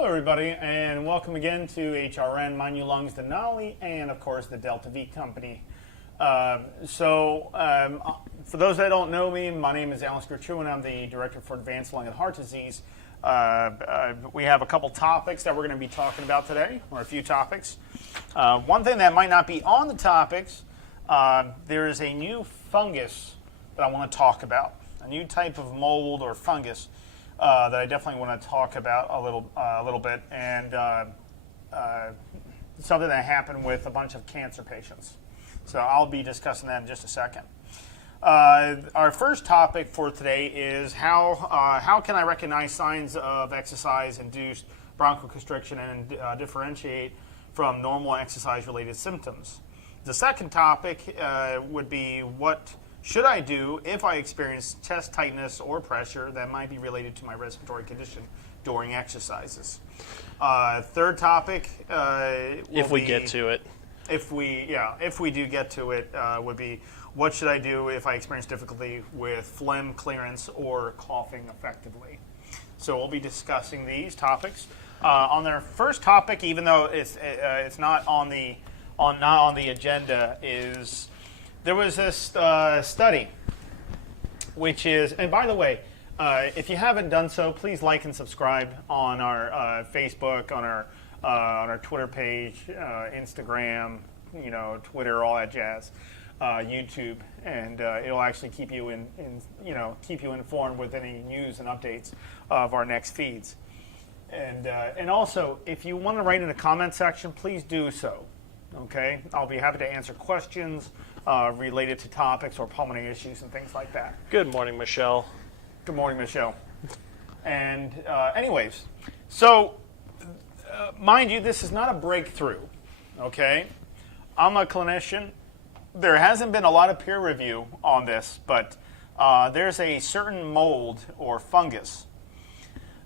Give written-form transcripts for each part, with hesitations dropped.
Hello everybody, and welcome again to HRN, My New Lungs Denali, and of course the Delta V Company. For those that don't know me, my name is Grichuhin. I'm the Director for Advanced Lung and Heart Disease. We have a couple topics that we're going to be talking about today, or a few topics. One thing that might not be on the topics, there is a new fungus that I want to talk about, a new type of mold or fungus that I definitely want to talk about a little bit, and something that happened with a bunch of cancer patients. So I'll be discussing that in just a second. Our first topic for today is how can I recognize signs of exercise-induced bronchoconstriction and differentiate from normal exercise-related symptoms. The second topic would be what should I do if I experience chest tightness or pressure that might be related to my respiratory condition during exercises. Third topic if we get to it. If we do get to it, would be what should I do if I experience difficulty with phlegm clearance or coughing effectively. So we'll be discussing these topics. On their first topic, even though it's not on the agenda, is there was this study, which is, and by the way, if you haven't done so, please like and subscribe on our Facebook, on our Twitter page, Instagram, Twitter, all that jazz, YouTube, and it'll actually keep you keep you informed with any news and updates of our next feeds. And also, if you want to write in the comment section, please do so. Okay, I'll be happy to answer questions related to topics or pulmonary issues and things like that. Good morning, Michelle. Good morning, Michelle. And anyways, so mind you, this is not a breakthrough, okay? I'm a clinician. There hasn't been a lot of peer review on this, but there's a certain mold or fungus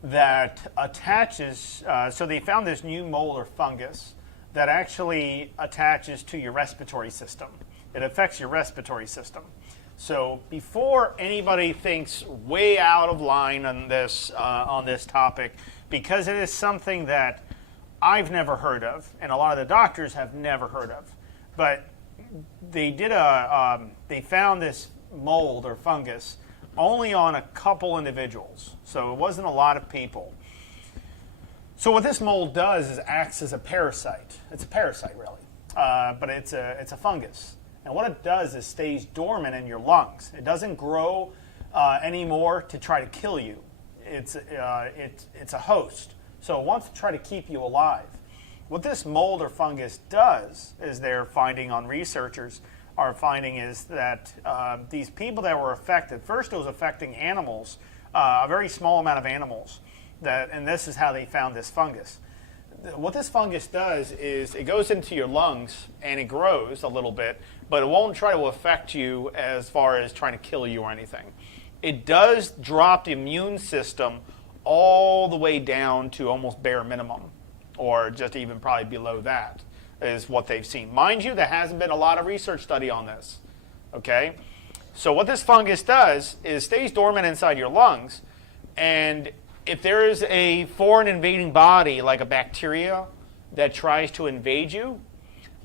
that attaches, so they found this new mold or fungus that actually attaches to your respiratory system. It affects your respiratory system. So before anybody thinks way out of line on this topic, because it is something that I've never heard of, and a lot of the doctors have never heard of, but they found this mold or fungus only on a couple individuals. So it wasn't a lot of people. So what this mold does is acts as a parasite. It's a parasite, really, but it's a fungus. And what it does is stays dormant in your lungs. It doesn't grow anymore to try to kill you. It's a host, so it wants to try to keep you alive. What this mold or fungus does is they're finding on researchers are finding is that these people that were affected, first it was affecting animals, a very small amount of animals. And this is how they found this fungus. What this fungus does is it goes into your lungs and it grows a little bit, but it won't try to affect you as far as trying to kill you or anything. It does drop the immune system all the way down to almost bare minimum, or just even probably below that is what they've seen. Mind you, there hasn't been a lot of research study on this. Okay? So what this fungus does is stays dormant inside your lungs, and if there is a foreign invading body, like a bacteria, that tries to invade you,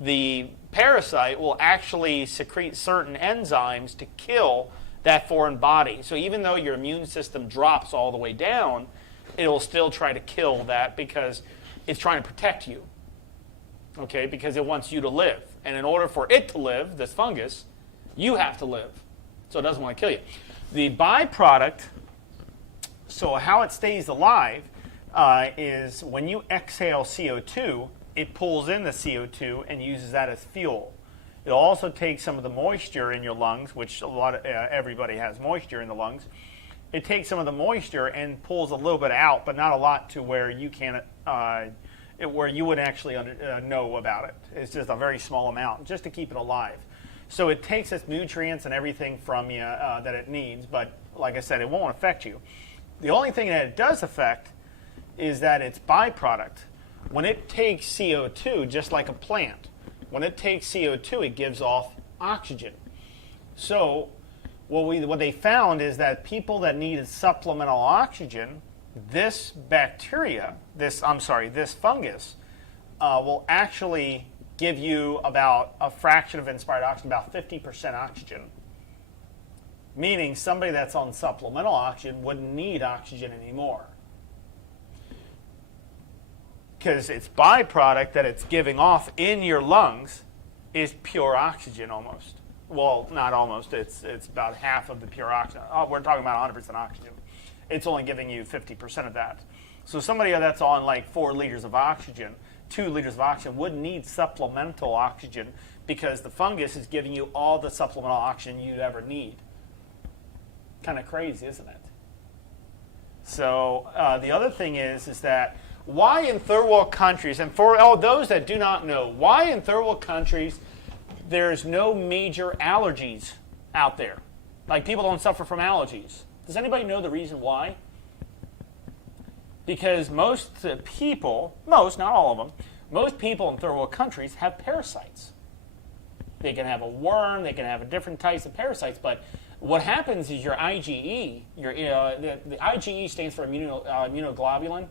the parasite will actually secrete certain enzymes to kill that foreign body. So even though your immune system drops all the way down, it will still try to kill that because it's trying to protect you, okay? Because it wants you to live. And in order for it to live, this fungus, you have to live. So it doesn't want to kill you. The byproduct, so how it stays alive is when you exhale CO2, it pulls in the CO2 and uses that as fuel. It'll also take some of the moisture in your lungs, which everybody has moisture in the lungs. It takes some of the moisture and pulls a little bit out, but not a lot to where you can where you would actually know about it. It's just a very small amount, just to keep it alive. So it takes its nutrients and everything from you that it needs, but like I said, it won't affect you. The only thing that it does affect is that its byproduct, when it takes CO2, just like a plant, when it takes CO2, it gives off oxygen. So what they found is that people that needed supplemental oxygen this bacteria, this fungus, will actually give you about a fraction of inspired oxygen, about 50% oxygen. Meaning somebody that's on supplemental oxygen wouldn't need oxygen anymore. Because its byproduct that it's giving off in your lungs is pure oxygen almost. Well, not almost. It's about half of the pure oxygen. Oh, we're talking about 100% oxygen. It's only giving you 50% of that. So somebody that's on like 4 liters of oxygen, 2 liters of oxygen, would need supplemental oxygen because the fungus is giving you all the supplemental oxygen you'd ever need. Kind of crazy, isn't it? So the other thing is that why in third world countries, and for all those that do not know, why in third world countries there's no major allergies out there? Like people don't suffer from allergies. Does anybody know the reason why? Because most people, not all of them, most people in third world countries have parasites. They can have a worm, they can have different types of parasites, but what happens is your IgE, the IgE stands for immunoglobulin.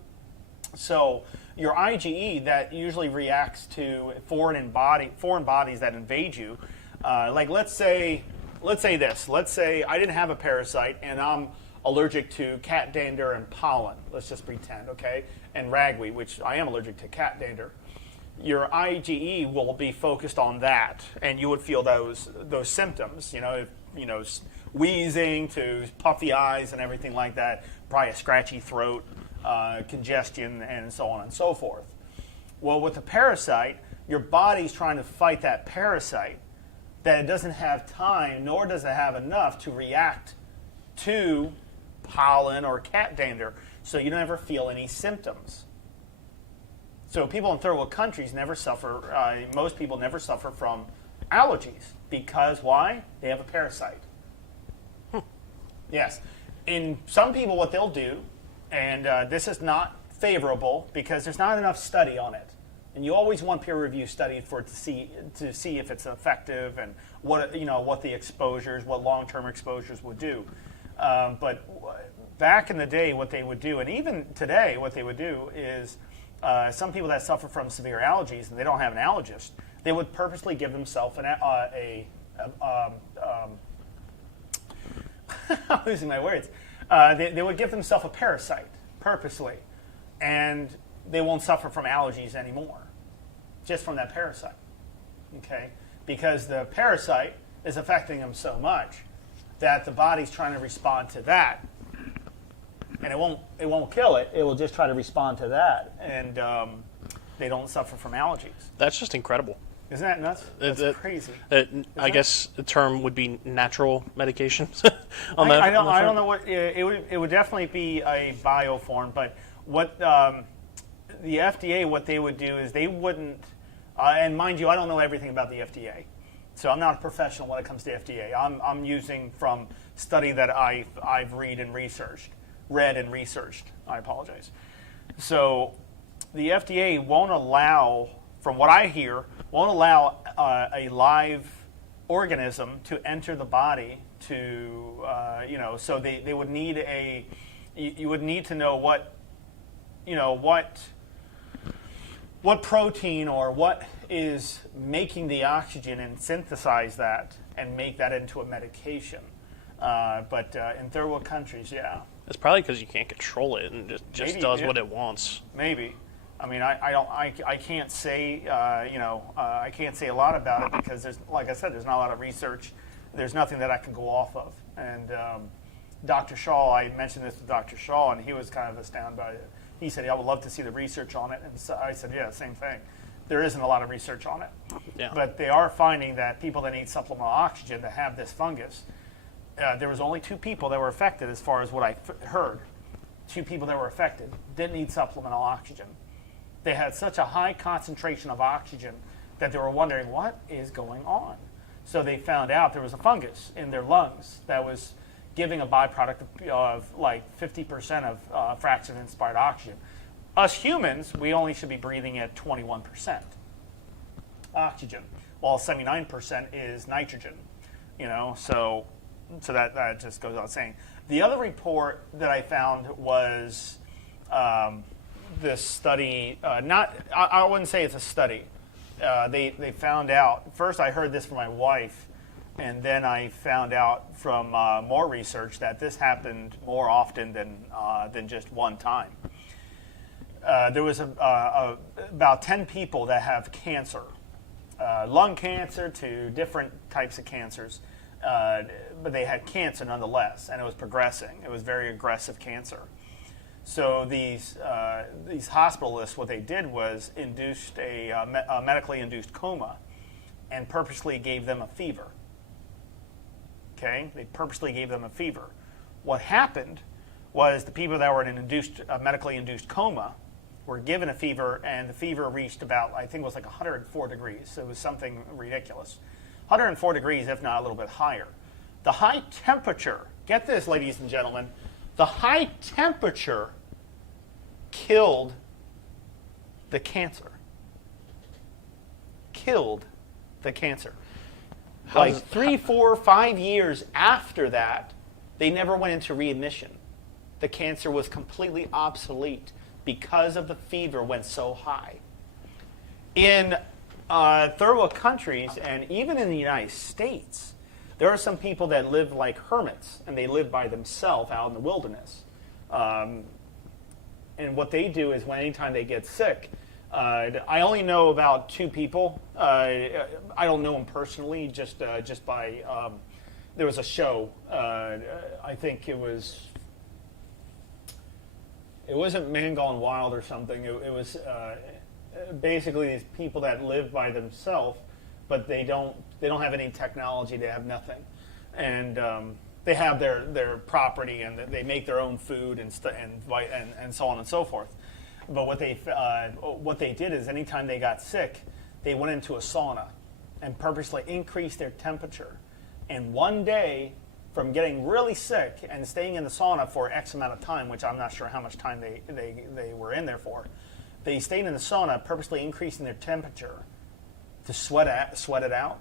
So your IgE that usually reacts to foreign bodies that invade you, like let's say I didn't have a parasite and I'm allergic to cat dander and pollen. Let's just pretend, okay? And ragweed, which I am allergic to cat dander. Your IgE will be focused on that, and you would feel those symptoms. Wheezing to puffy eyes and everything like that. Probably a scratchy throat, congestion, and so on and so forth. Well, with the parasite, your body's trying to fight that parasite. That it doesn't have time, nor does it have enough to react to pollen or cat dander, so you never feel any symptoms. So people in third world countries never suffer, most people never suffer from allergies. Because why? They have a parasite. Yes. In some people, what they'll do, and this is not favorable because there's not enough study on it. And you always want peer review study for it to see if it's effective and what the exposures, what long-term exposures would do. But back in the day, what they would do, and even today, what they would do is some people that suffer from severe allergies and they don't have an allergist, they would purposely give themselves I'm losing my words. They would give themselves a parasite purposely, and they won't suffer from allergies anymore, just from that parasite. Okay, because the parasite is affecting them so much that the body's trying to respond to that, and it won't kill it. It will just try to respond to that, and they don't suffer from allergies. That's just incredible. Isn't that nuts? That's crazy. I guess the term would be natural medications. I don't know what it would definitely be a bioform, but what the FDA, what they would do is they wouldn't. And mind you, I don't know everything about the FDA, so I'm not a professional when it comes to FDA. I'm using from study that I've read and researched. I apologize. So the FDA won't allow, from what I hear, won't allow a live organism to enter the body to, so they would need you would need to know what protein or what is making the oxygen and synthesize that and make that into a medication. But in third world countries, yeah. It's probably because you can't control it and just Maybe, does yeah. what it wants. Maybe. I mean, I can't say, I can't say a lot about it because like I said, there's not a lot of research. There's nothing that I can go off of. And Dr. Shaw, I mentioned this to Dr. Shaw, and he was kind of astounded by it. He said, I would love to see the research on it. And so I said, yeah, same thing. There isn't a lot of research on it. Yeah. But they are finding that people that need supplemental oxygen that have this fungus, there was only 2 people that were affected as far as what I heard. 2 people that were affected didn't need supplemental oxygen. They had such a high concentration of oxygen that they were wondering what is going on. So they found out there was a fungus in their lungs that was giving a byproduct of like 50% of fraction of inspired oxygen. Us humans, we only should be breathing at 21% oxygen, while 79% is nitrogen. So that just goes without saying. The other report that I found was this study, I wouldn't say it's a study. They found out, first I heard this from my wife, and then I found out from more research that this happened more often than just one time. There was about 10 people that have cancer, lung cancer to different types of cancers, but they had cancer nonetheless, and it was progressing. It was very aggressive cancer. So these hospitalists, what they did was induced a medically induced coma, and purposely gave them a fever. Okay, they purposely gave them a fever. What happened was the people that were in a medically induced coma were given a fever, and the fever reached about, I think it was like 104 degrees. So it was something ridiculous. 104 degrees, if not a little bit higher. The high temperature, get this, ladies and gentlemen, the high temperature killed the cancer. Killed the cancer. Like 3, 4, 5 years after that, they never went into readmission. The cancer was completely obsolete because of the fever went so high. In third world countries, and even in the United States, there are some people that live like hermits, and they live by themselves out in the wilderness. And what they do is anytime they get sick, I only know about 2 people. I don't know them personally, just by, there was a show, I think it wasn't Man Gone Wild or something. It was basically these people that live by themselves, but they don't have any technology. They have nothing, and they have their property, and they make their own food and so on and so forth. But what they did is anytime they got sick, they went into a sauna and purposely increased their temperature. And one day, from getting really sick and staying in the sauna for X amount of time, which I'm not sure how much time they were in there for, they stayed in the sauna, purposely increasing their temperature to sweat it out,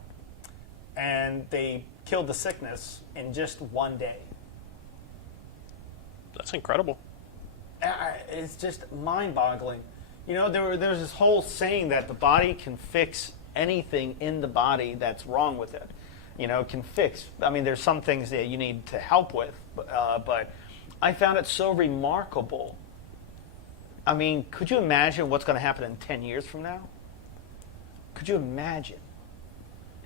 and they killed the sickness in just one day. That's incredible. It's just mind-boggling. You know, there's this whole saying that the body can fix anything in the body that's wrong with it. You know, can fix. I mean, there's some things that you need to help with, but I found it so remarkable. I mean, could you imagine what's going to happen in 10 years from now? Could you imagine?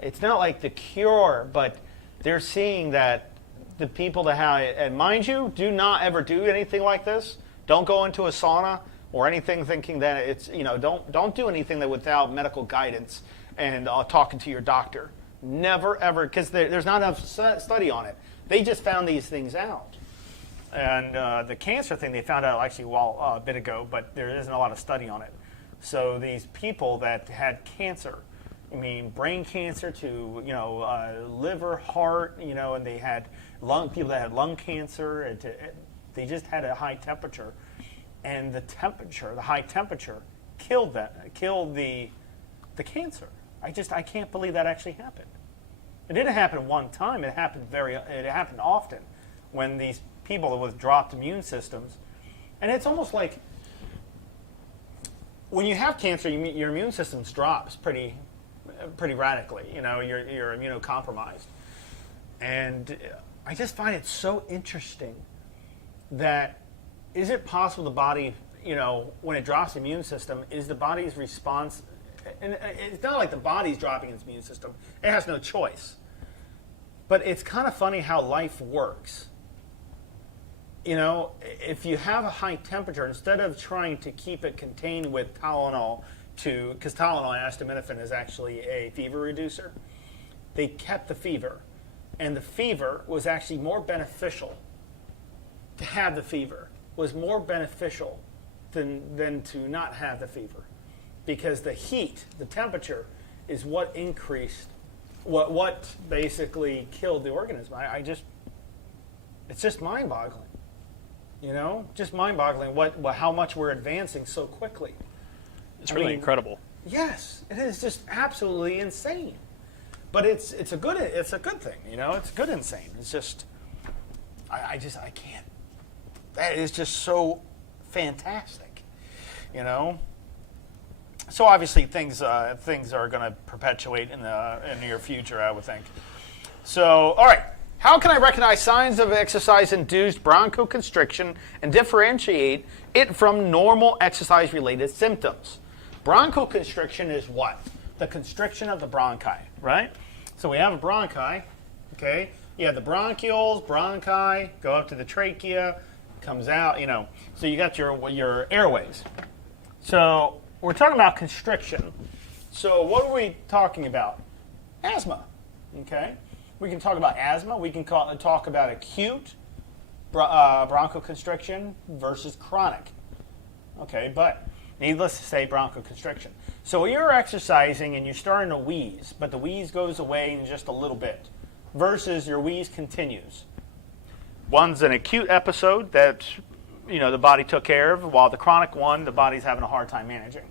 It's not like the cure, but they're seeing that the people that have, and mind you, do not ever do anything like this. Don't go into a sauna or anything thinking that it's, you know, don't do anything that without medical guidance and talking to your doctor. Never, ever, because there's not enough study on it. They just found these things out. And the cancer thing they found out actually a bit ago, but there isn't a lot of study on it. So these people that had cancer, I mean, brain cancer to, you know, liver, heart, you know, and they had people that had lung cancer, they just had a high temperature. And the high temperature killed the cancer. I can't believe that actually happened. It didn't happen one time. It happened often when these people with dropped immune systems. And it's almost like when you have cancer, your immune system drops pretty radically. You know, you're immunocompromised. And I just find it so interesting that is it possible the body, you know, when it drops the immune system, is the body's response. And it's not like the body's dropping its immune system. It has no choice. But it's kind of funny how life works. You know, if you have a high temperature, instead of trying to keep it contained with Tylenol, because Tylenol and acetaminophen is actually a fever reducer, they kept the fever. And the fever was actually more beneficial. To have the fever was more beneficial than to not have the fever. Because the heat, the temperature, is what increased, what basically killed the organism. It's just mind-boggling. You know, just mind-boggling how much we're advancing so quickly. It's really incredible. Yes, it is just absolutely insane. But it's a good thing. You know, it's good insane. It's just I can't. That is just so fantastic, you know. So obviously things are going to perpetuate in the near future, I would think. So, all right. How can I recognize signs of exercise-induced bronchoconstriction and differentiate it from normal exercise-related symptoms? Bronchoconstriction is what? The constriction of the bronchi, right? So we have a bronchi, okay? You have the bronchioles, bronchi, go up to the trachea, comes out, you know. So you got your airways. So we're talking about constriction. So what are we talking about? Asthma, okay? We can talk about asthma. We can talk about acute bronchoconstriction versus chronic. Okay, but needless to say, bronchoconstriction. So you're exercising and you're starting to wheeze, but the wheeze goes away in just a little bit versus your wheeze continues. One's an acute episode that the body took care of, while the chronic one, the body's having a hard time managing.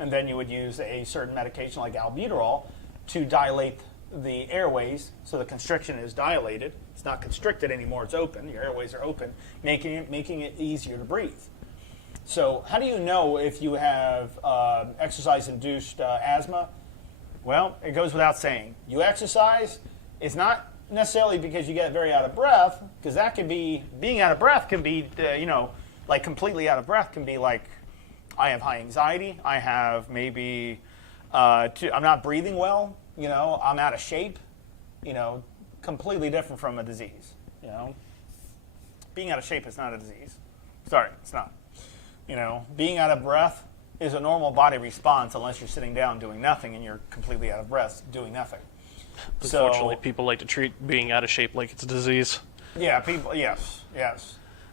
And then you would use a certain medication like albuterol to dilate the airways, so the constriction is dilated. It's not constricted anymore, it's open. Your airways are open, making it easier to breathe. So how do you know if you have exercise-induced asthma? Well, it goes without saying. You exercise, it's not necessarily because you get very out of breath, because that can be, being out of breath can be, like completely out of breath can be like, I have high anxiety, I have maybe, I'm not breathing well, I'm out of shape, completely different from a disease, Being out of shape is not a disease. Sorry, it's not. Being out of breath is a normal body response unless you're sitting down doing nothing and you're completely out of breath doing nothing. Unfortunately, people like to treat being out of shape like it's a disease. Yeah, people, yes.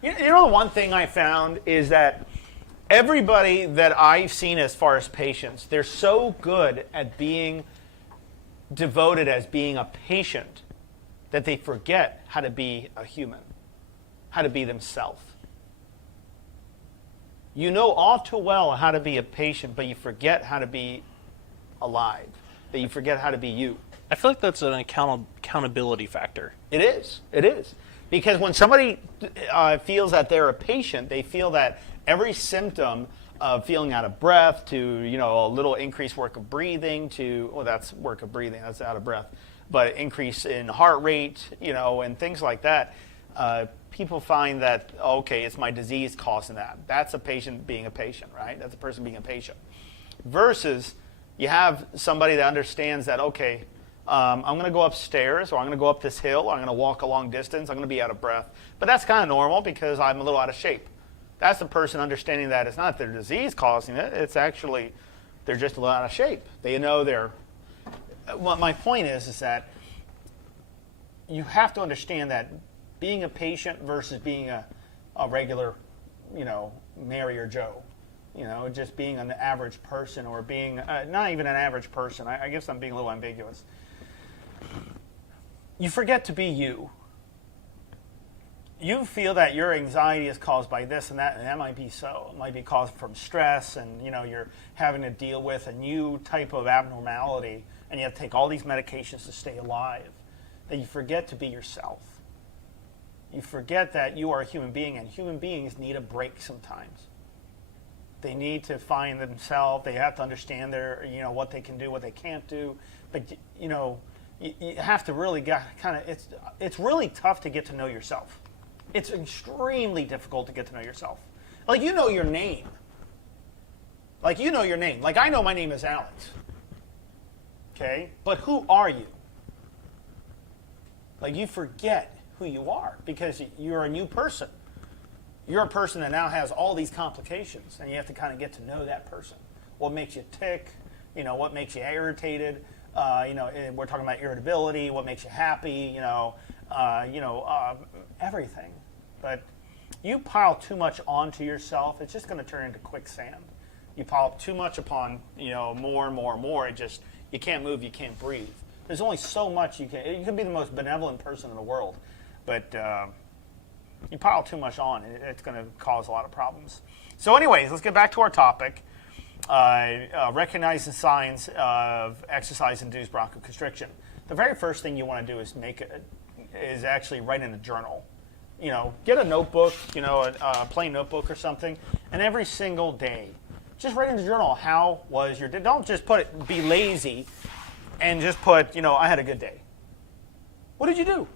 The one thing I found is that everybody that I've seen as far as patients, they're so good at being devoted as being a patient that they forget how to be a human, how to be themselves. You know all too well how to be a patient, but you forget how to be alive, that you forget how to be you. I feel like that's an accountability factor. It is. Because when somebody feels that they're a patient, they feel that every symptom of feeling out of breath to, a little increased work of breathing to, well, that's work of breathing, that's out of breath, but increase in heart rate, and things like that, people find that, okay, it's my disease causing that. That's a patient being a patient, right? That's a person being a patient. Versus you have somebody that understands that, okay, I'm going to go upstairs, or I'm going to go up this hill, or I'm going to walk a long distance, I'm going to be out of breath. But that's kind of normal because I'm a little out of shape. That's the person understanding that it's not their disease causing it, it's actually they're just a little out of shape. They know they're... Well, my point is that you have to understand that being a patient versus being a regular, Mary or Joe, just being an average person, or being not even an average person. I guess I'm being a little ambiguous. You forget to be you. You feel that your anxiety is caused by this and that might be so. It might be caused from stress, and you're having to deal with a new type of abnormality, and you have to take all these medications to stay alive. That you forget to be yourself. You forget that you are a human being, and human beings need a break sometimes. They need to find themselves. They have to understand their, what they can do, what they can't do. But you have to really it's really tough to get to know yourself. It's extremely difficult to get to know yourself. Like, you know your name. Like, I know my name is Alex. Okay? But who are you? Like, you forget who you are because you're a new person. You're a person that now has all these complications, and you have to kind of get to know that person. What makes you tick? What makes you irritated? We're talking about irritability. What makes you happy? Everything. But you pile too much onto yourself, it's just going to turn into quicksand. You pile up too much upon, more and more and more. You can't move. You can't breathe. There's only so much you can. You can be the most benevolent person in the world, but you pile too much on, it's going to cause a lot of problems. So anyways, let's get back to our topic. Recognizing signs of exercise-induced bronchoconstriction. The very first thing you want to do is actually write in a journal. get a notebook, a plain notebook or something, and every single day, just write in the journal, how was your day? Don't just be lazy and just put, I had a good day. What did you do?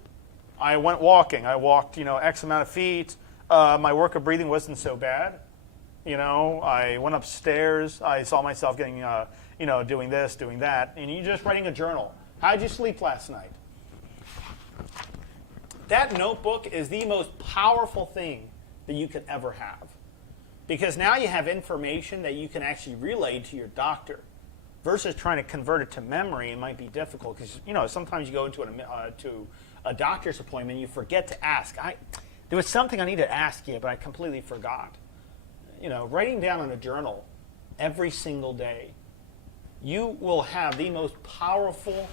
I went walking. I walked, X amount of feet. My work of breathing wasn't so bad. I went upstairs. I saw myself getting, doing this, doing that. And you're just writing a journal. How did you sleep last night? That notebook is the most powerful thing that you could ever have. Because now you have information that you can actually relay to your doctor. Versus trying to convert it to memory, it might be difficult. Because, sometimes you go into a doctor's appointment and you forget to ask. There was something I needed to ask you, but I completely forgot. Writing down in a journal every single day, you will have the most powerful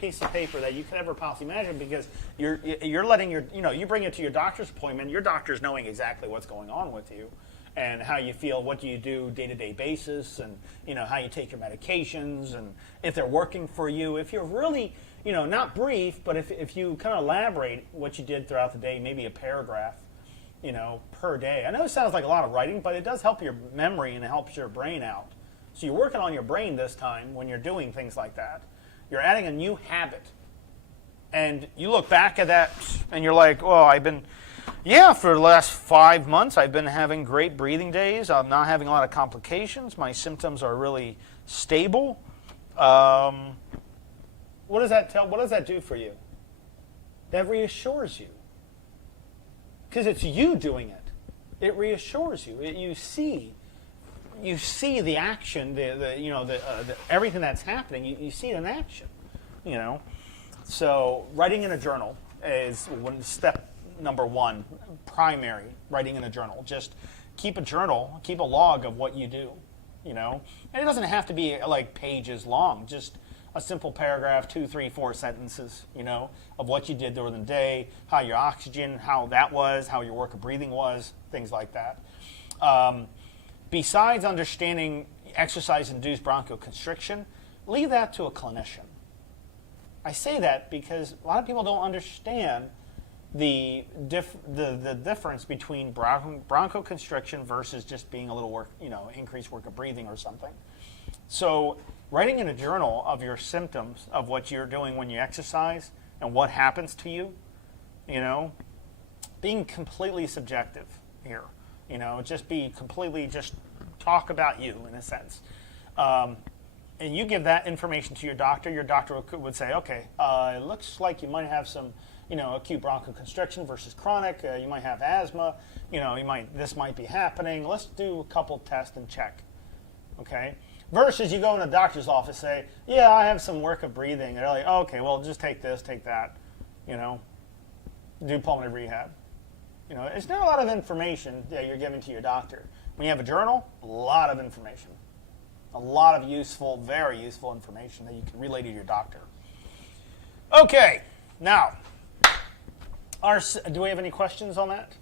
piece of paper that you could ever possibly imagine, because you're letting you bring it to your doctor's appointment. Your doctor's knowing exactly what's going on with you and how you feel, what do you do day-to-day basis, and how you take your medications, and if they're working for you. If you're really, not brief, but if you kind of elaborate what you did throughout the day, maybe a paragraph, per day. I know it sounds like a lot of writing, but it does help your memory and it helps your brain out. So you're working on your brain this time when you're doing things like that. You're adding a new habit. And you look back at that and you're like, well, for the last 5 months, I've been having great breathing days. I'm not having a lot of complications. My symptoms are really stable. What does that do for you? That reassures you. Because it's you doing it. It reassures you. You see the action, everything that's happening. You see it in action. So writing in a journal is step number one, primary. Writing in a journal. Just keep a journal, keep a log of what you do. And it doesn't have to be like pages long. Just a simple paragraph, 2, 3, 4 sentences, of what you did during the day, how your oxygen, how that was, how your work of breathing was, things like that. Besides understanding exercise-induced bronchoconstriction, leave that to a clinician. I say that because a lot of people don't understand the difference between bronchoconstriction versus just being a little increased work of breathing or something. So writing in a journal of your symptoms of what you're doing when you exercise and what happens to you, being completely subjective here, just talk about you in a sense. And you give that information to your doctor would say, okay, it looks like you might have some, acute bronchoconstriction versus chronic. You might have asthma. This might be happening. Let's do a couple tests and check. Okay. Versus you go in a doctor's office, say, yeah, I have some work of breathing. They're like, oh, okay, well, just take this, take that, do pulmonary rehab. It's not a lot of information that you're giving to your doctor. When you have a journal, a lot of information. A lot of useful, very useful information that you can relay to your doctor. Okay, now, do we have any questions on that?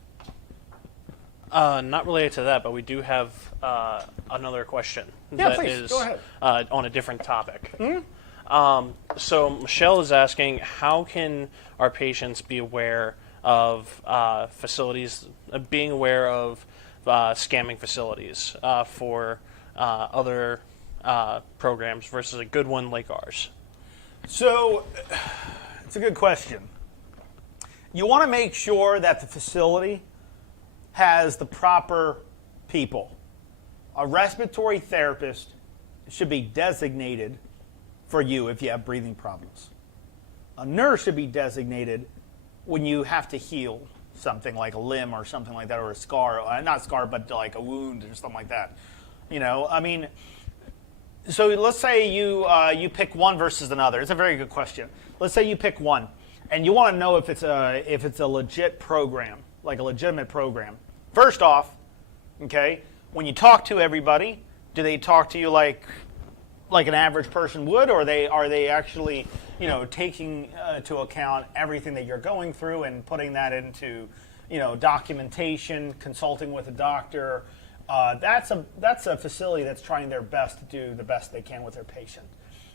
Not related to that, but we do have another question. Yeah, that please, is, go ahead. On a different topic. Mm-hmm. So Michelle is asking, how can our patients be aware of facilities, being aware of scamming facilities for other programs versus a good one like ours? So, it's a good question. You want to make sure that the facility has the proper people. A respiratory therapist should be designated for you if you have breathing problems. A nurse should be designated when you have to heal something like a limb or something like that, or a scar, not scar, but like a wound or something like that. So let's say you pick one versus another. It's a very good question. Let's say you pick one, and you want to know if it's a legit program, like a legitimate program. First off, okay, when you talk to everybody, do they talk to you like an average person would, or are they actually taking into account everything that you're going through and putting that into documentation, consulting with a doctor? That's a facility that's trying their best to do the best they can with their patient.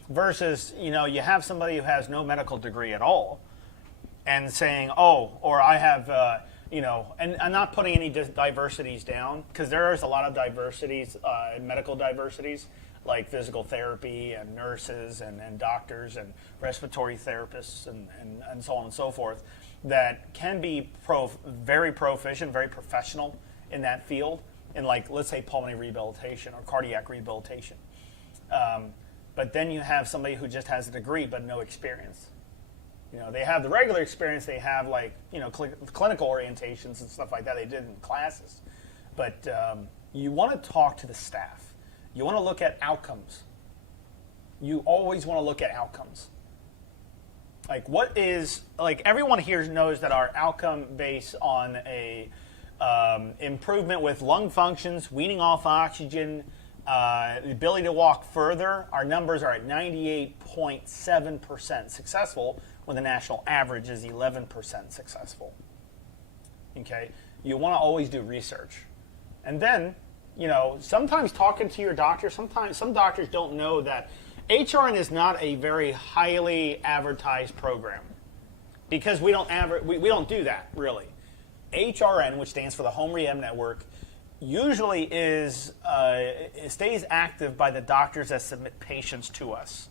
Versus, you have somebody who has no medical degree at all, and saying, oh, or I have, and I'm not putting any diversities down, because there is a lot of diversities, medical diversities, like physical therapy and nurses and doctors and respiratory therapists and so on and so forth, that can be very proficient, very professional in that field, in, like, let's say pulmonary rehabilitation or cardiac rehabilitation. But then you have somebody who just has a degree but no experience. They have the regular experience, they have, like, clinical orientations and stuff like that they did in classes. But you want to talk to the staff. You want to look at outcomes. You always want to look at outcomes. Like, everyone here knows that our outcome based on a improvement with lung functions, weaning off oxygen, the ability to walk further, our numbers are at 98.7% successful, when the national average is 11% successful. Okay? You want to always do research. And then, sometimes talking to your doctor, some doctors don't know that HRN is not a very highly advertised program, because we don't do that, really. HRN, which stands for the Home Rehab Network, usually it stays active by the doctors that submit patients to us.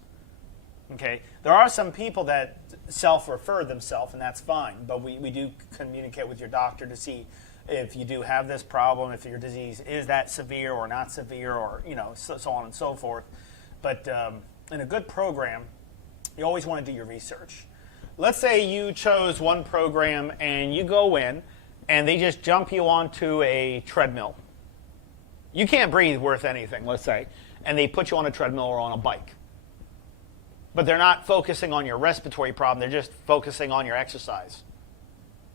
Okay, there are some people that self-refer themselves, and that's fine, but we do communicate with your doctor to see if you do have this problem, if your disease is that severe or not severe, or so on and so forth. But in a good program, you always want to do your research. Let's say you chose one program and you go in and they just jump you onto a treadmill. You can't breathe worth anything, let's say, and they put you on a treadmill or on a bike. But they're not focusing on your respiratory problem, they're just focusing on your exercise.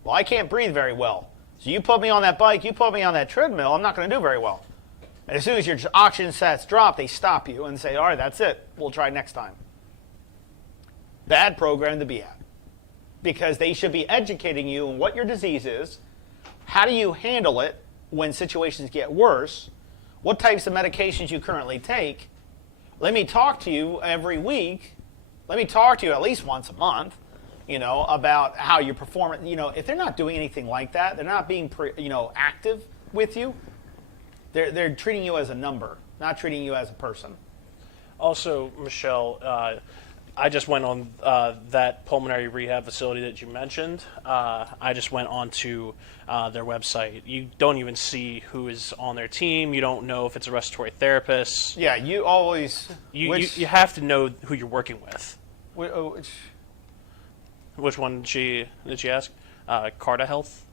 Well, I can't breathe very well. So you put me on that bike, you put me on that treadmill, I'm not going to do very well. And as soon as your oxygen sats drop, they stop you and say, all right, that's it. We'll try next time. Bad program to be at. Because they should be educating you on what your disease is, how do you handle it when situations get worse, what types of medications you currently take. Let me talk to you every week. Let me talk to you at least once a month, about how you're performing. If they're not doing anything like that, they're not being, active with you. They're treating you as a number, not treating you as a person. Also, Michelle, I just went on that pulmonary rehab facility that you mentioned. I just went onto their website. You don't even see who is on their team. You don't know if it's a respiratory therapist. Yeah, you always... You have to know who you're working with. Which one did she ask? Carta Health.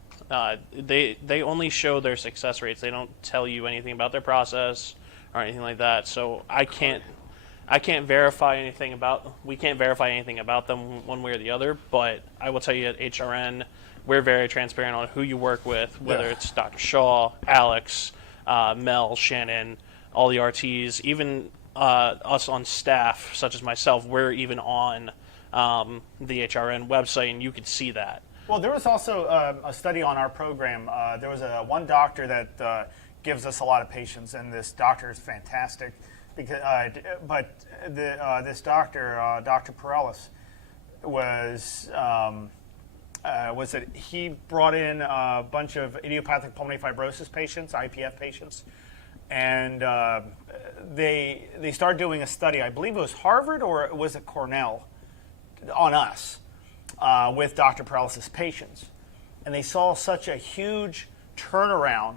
They only show their success rates. They don't tell you anything about their process or anything like that. So we can't verify anything about them one way or the other. But I will tell you at HRN, we're very transparent on who you work with, whether it's Dr. Shaw, Alex, Mel, Shannon, all the RTs, even us on staff, such as myself. We're even on the HRN website, and you could see that. Well, there was also a study on our program. There was one doctor that gives us a lot of patients, and this doctor is fantastic. Because, this doctor, Dr. Perellis, he brought in a bunch of idiopathic pulmonary fibrosis patients, IPF patients, and they started doing a study. I believe it was Harvard or was it Cornell, on us. With Dr. Perellis' patients. And they saw such a huge turnaround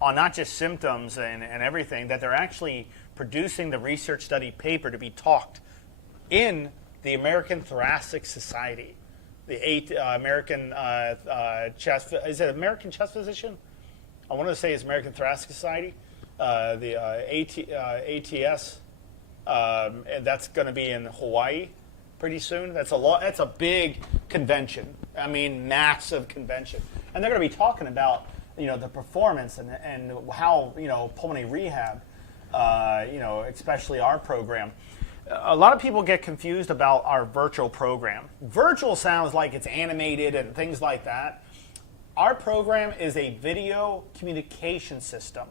on not just symptoms and everything, that they're actually producing the research study paper to be talked in the American Thoracic Society, the American chest, is it American Chest Physician? I want to say it's American Thoracic Society, the ATS, and that's going to be in Hawaii pretty soon. That's a big convention. I mean, massive convention. And they're going to be talking about, the performance and how, pulmonary rehab, especially our program. A lot of people get confused about our virtual program. Virtual sounds like it's animated and things like that. Our program is a video communication system.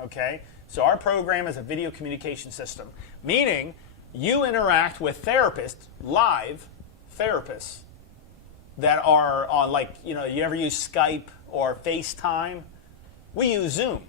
Okay? So our program is a video communication system, meaning you interact with therapists, live therapists, that are on, like, you ever use Skype or FaceTime? We use Zoom.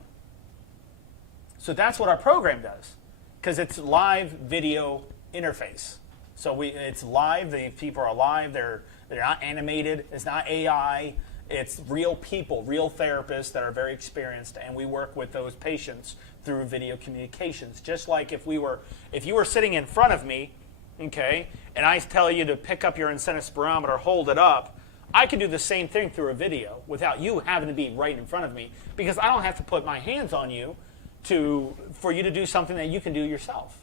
So that's what our program does, because it's live video interface. So it's live. The people are live. They're not animated. It's not AI. It's real people, real therapists that are very experienced, and we work with those patients through video communications. Just like if you were sitting in front of me, okay, and I tell you to pick up your incentive spirometer, hold it up, I can do the same thing through a video without you having to be right in front of me, because I don't have to put my hands on you for you to do something that you can do yourself.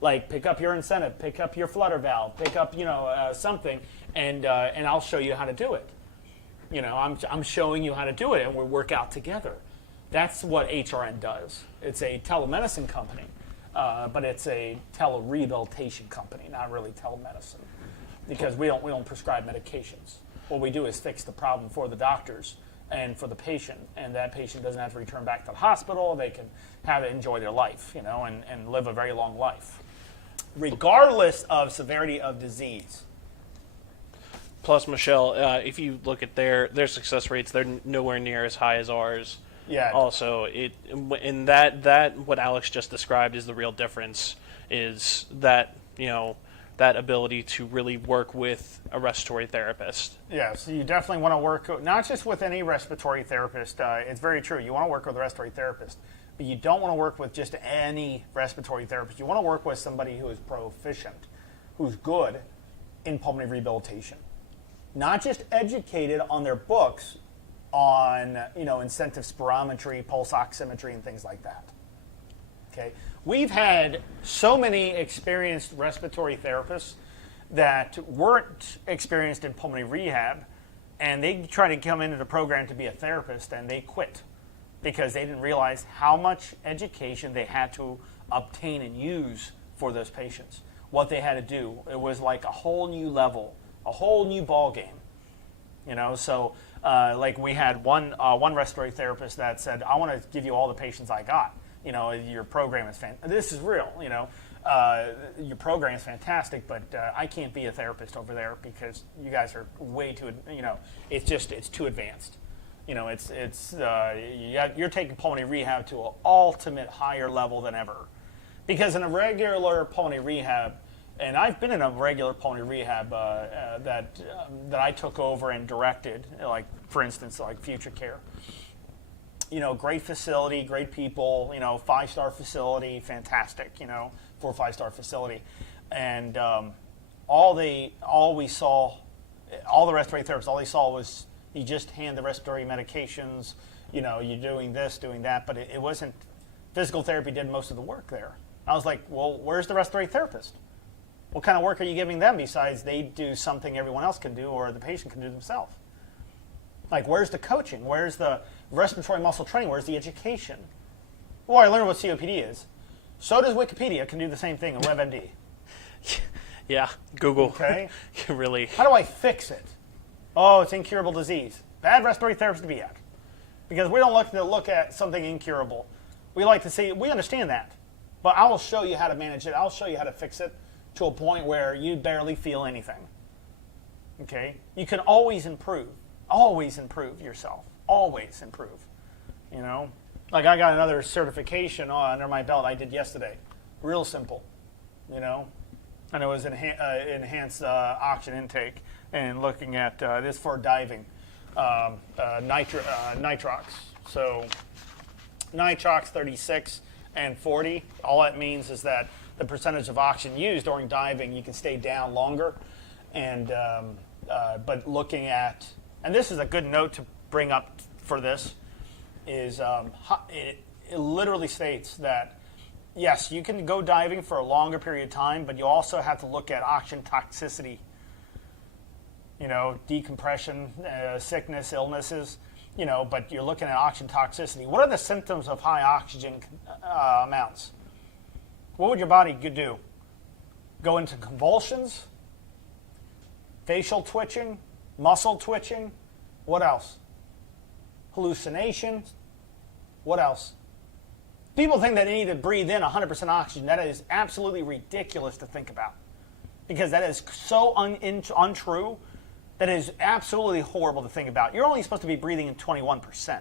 Like pick up your incentive, pick up your flutter valve, pick up something, and I'll show you how to do it. I'm showing you how to do it, and we work out together. That's what HRN does. It's a telemedicine company, but it's a telerehabilitation company, not really telemedicine, because we don't prescribe medications. What we do is fix the problem for the doctors and for the patient, and that patient doesn't have to return back to the hospital. They can enjoy their life, and live a very long life, regardless of severity of disease. Plus, Michelle, if you look at their success rates, they're nowhere near as high as ours. Yeah. Also, in that what Alex just described is the real difference. Is that that ability to really work with a respiratory therapist. Yeah, so you definitely want to work not just with any respiratory therapist. It's very true. You want to work with a respiratory therapist, but you don't want to work with just any respiratory therapist. You want to work with somebody who is proficient, who's good in pulmonary rehabilitation. Not just educated on their books on, incentive spirometry, pulse oximetry, and things like that. Okay? We've had so many experienced respiratory therapists that weren't experienced in pulmonary rehab, and they try to come into the program to be a therapist, and they quit because they didn't realize how much education they had to obtain and use for those patients. What they had to do, it was like a whole new level, a whole new ball game, So, like we had one respiratory therapist that said, "I want to give you all the patients I got. Your program is fantastic. This is real. Your program is fantastic, but I can't be a therapist over there because you guys are way too. It's too advanced. You're taking pulmonary rehab to an ultimate higher level than ever, because in a regular pulmonary rehab." And I've been in a regular pulmonary rehab that I took over and directed, like, for instance, like Future Care. Great facility, great people, 5-star facility, fantastic, 4 or 5-star facility. And all the respiratory therapists, all they saw was you just hand the respiratory medications, you're doing this, doing that, but it wasn't, physical therapy did most of the work there. I was like, well, where's the respiratory therapist? What kind of work are you giving them besides they do something everyone else can do or the patient can do themselves? Like, where's the coaching? Where's the respiratory muscle training? Where's the education? Well, I learned what COPD is. So does Wikipedia can do the same thing in WebMD. Yeah, Google. Okay. Really. How do I fix it? Oh, it's incurable disease. Bad respiratory therapist to be at. Because we don't like to look at something incurable. We like to say, we understand that. But I will show you how to manage it. I'll show you how to fix it to a point where you barely feel anything. Okay? You can always improve. Always improve yourself. Always improve. Like I got another certification under my belt I did yesterday. Real simple. And it was enhanced oxygen intake and looking at this for diving. Nitrox. So nitrox 36 and 40. All that means is that the percentage of oxygen used during diving, you can stay down longer. And but looking at, and this is a good note to bring up for this, is it literally states that, yes, you can go diving for a longer period of time, but you also have to look at oxygen toxicity, decompression, sickness, illnesses, but you're looking at oxygen toxicity. What are the symptoms of high oxygen amounts? What would your body do? Go into convulsions? Facial twitching? Muscle twitching? What else? Hallucinations? What else? People think that they need to breathe in 100% oxygen. That is absolutely ridiculous to think about, because that is so untrue that is absolutely horrible to think about. You're only supposed to be breathing in 21%.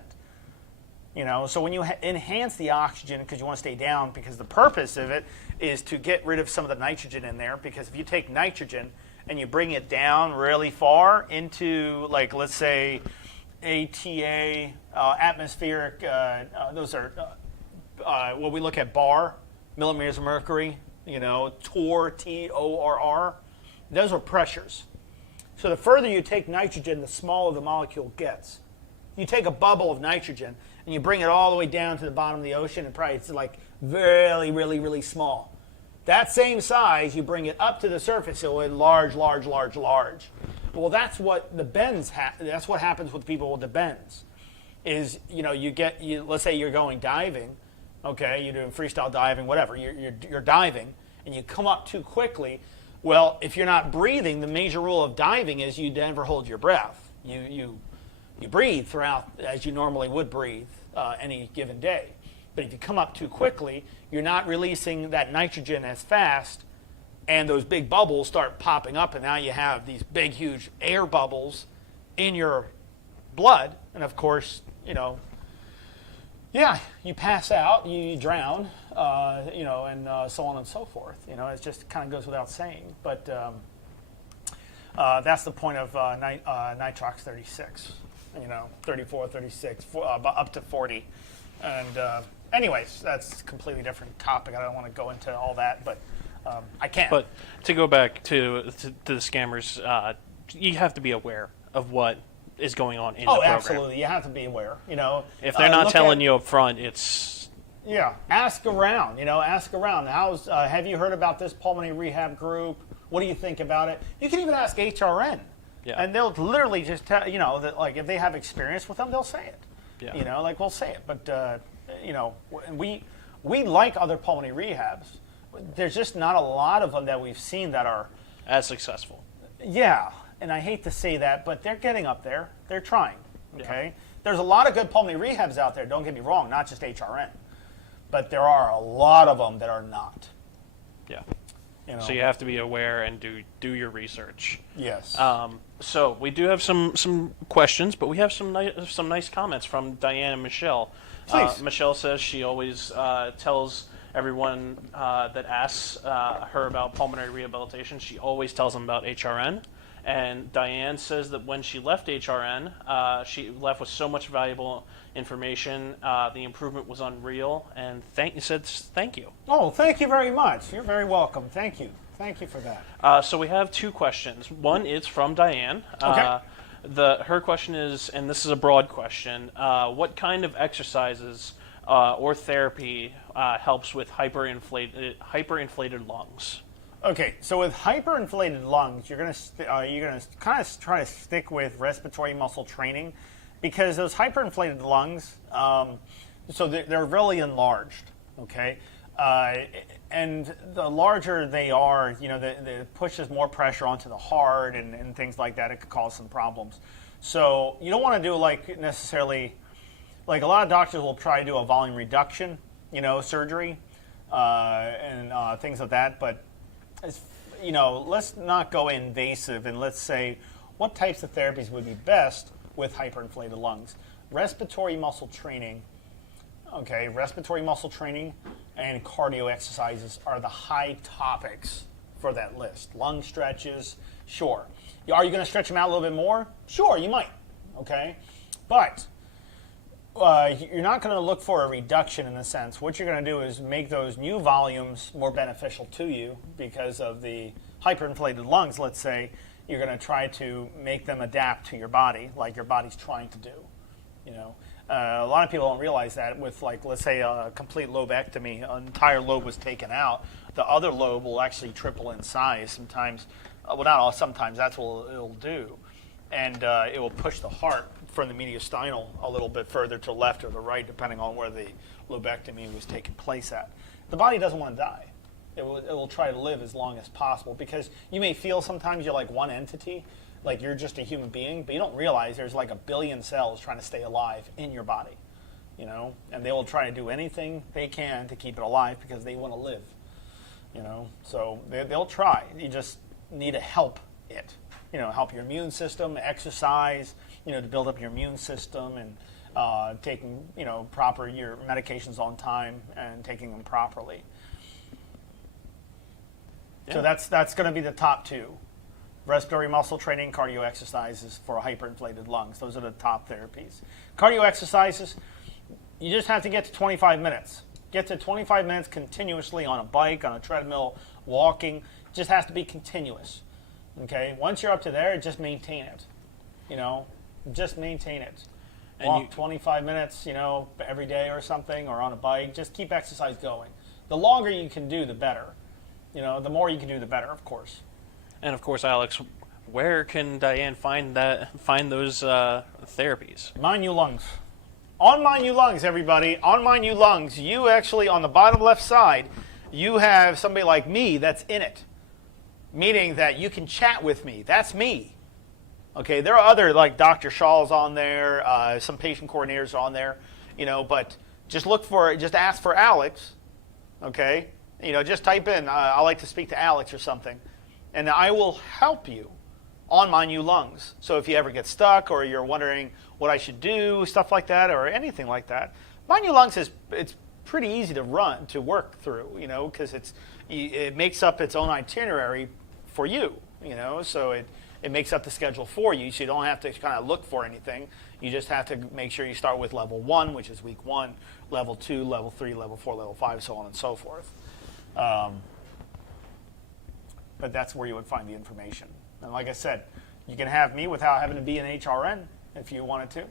You know, so when you enhance the oxygen because you want to stay down, because the purpose of it is to get rid of some of the nitrogen in there, because if you take nitrogen and you bring it down really far into, like, let's say, ATA, atmospheric, those are what we look at bar, millimeters of mercury, you know, TOR, T-O-R-R, those are pressures. So the further you take nitrogen, the smaller the molecule gets. You take a bubble of nitrogen and you bring it all the way down to the bottom of the ocean, and probably it's like really, really, really small. That same size, you bring it up to the surface, it'll get large, large, large, large. Well, that's what the bends. That's what happens with people with the bends. Is, you know, let's say you're going diving, okay, you're doing freestyle diving, whatever. You're diving and you come up too quickly. Well, if you're not breathing, the major rule of diving is you never hold your breath. You breathe throughout as you normally would breathe any given day. But if you come up too quickly, you're not releasing that nitrogen as fast, and those big bubbles start popping up, and now you have these big, huge air bubbles in your blood. And of course, you know, yeah, you pass out, you drown, you know, and so on and so forth. You know, it just kind of goes without saying. But that's the point of nitrox 36. You know, 34, 36, up to 40. And anyways, that's a completely different topic. I don't want to go into all that, but I can. But to go back to the scammers, you have to be aware of what is going on in the program. Oh, absolutely. You have to be aware. You know, if they're not telling you up front, it's... Yeah, ask around. You know, ask around. How's have you heard about this pulmonary rehab group? What do you think about it? You can even ask HRN. Yeah. And they'll literally just tell, you know, that, like, if they have experience with them, they'll say it. Yeah. You know, like, we'll say it. But, you know, we like other pulmonary rehabs. There's just not a lot of them that we've seen that are... as successful. Yeah, and I hate to say that, but they're getting up there. They're trying, okay? Yeah. There's a lot of good pulmonary rehabs out there, don't get me wrong, not just HRN. But there are a lot of them that are not. Yeah. You know? So you have to be aware and do your research. Yes. So we do have some questions, but we have some nice comments from Diane and Michelle. Please. Michelle says she always tells everyone that asks her about pulmonary rehabilitation, she always tells them about HRN. And Diane says that when she left HRN, she left with so much valuable information. The improvement was unreal, and thank you. Oh, thank you very much. You're very welcome. Thank you. Thank you for that. So we have two questions. One is from Diane. Okay. Her question is, and this is a broad question, what kind of exercises or therapy helps with hyperinflated lungs? Okay, so with hyperinflated lungs, you're gonna kind of try to stick with respiratory muscle training, because those hyperinflated lungs, so they're really enlarged. Okay, and the larger they are, you know, it pushes more pressure onto the heart and things like that. It could cause some problems. So you don't want to do like necessarily, like a lot of doctors will try to do a volume reduction, you know, surgery and things like that, but you know, let's not go invasive, and let's say what types of therapies would be best with hyperinflated lungs. Respiratory muscle training, okay, respiratory muscle training and cardio exercises are the high topics for that list. Lung stretches, sure. Are you going to stretch them out a little bit more? Sure, you might, okay? But you're not going to look for a reduction in a sense. What you're going to do is make those new volumes more beneficial to you because of the hyperinflated lungs, let's say. You're going to try to make them adapt to your body like your body's trying to do. You know, a lot of people don't realize that with, like, let's say a complete lobectomy, an entire lobe was taken out, the other lobe will actually triple in size sometimes. Well, not all, sometimes that's what it'll do. And it will push the heart from the mediastinal a little bit further to the left or the right, depending on where the lobectomy was taking place at. The body doesn't want to die. It will try to live as long as possible, because you may feel sometimes you're like one entity, like you're just a human being, but you don't realize there's like 1 billion cells trying to stay alive in your body, you know, and they will try to do anything they can to keep it alive because they want to live, you know, so they'll try. You just need to help it. help your immune system, exercise, to build up your immune system, and taking, proper your medications on time and taking them properly. Yeah. So that's going to be the top two. Respiratory muscle training, cardio exercises for hyperinflated lungs. Those are the top therapies. Cardio exercises, you just have to get to 25 minutes. Get to 25 minutes continuously on a bike, on a treadmill, walking. It just has to be continuous. Okay? Once you're up to there, just maintain it. Just maintain it. And Walk 25 minutes, every day or something, or on a bike. Just keep exercise going. The longer you can do, the better. The more you can do, the better, of course. And of course, Alex, where can Diane find those therapies? Mind You Lungs. On Mind You Lungs, everybody. On Mind You Lungs, you actually, on the bottom left side, you have somebody like me that's in it. Meaning that you can chat with me. That's me. Okay, there are other, like Dr. Shaw's on there, some patient coordinators are on there, but just ask for Alex, okay? Just type in, I like to speak to Alex or something, and I will help you on Mind You Lungs. So if you ever get stuck or you're wondering what I should do, stuff like that, or anything like that, Mind You Lungs it's pretty easy to work through, because it makes up its own itinerary for you, so it makes up the schedule for you, so you don't have to kind of look for anything. You just have to make sure you start with level 1, which is week 1, level 2, level 3, level 4, level 5, so on and so forth. But that's where you would find the information. And like I said, you can have me without having to be an HRN if you wanted to.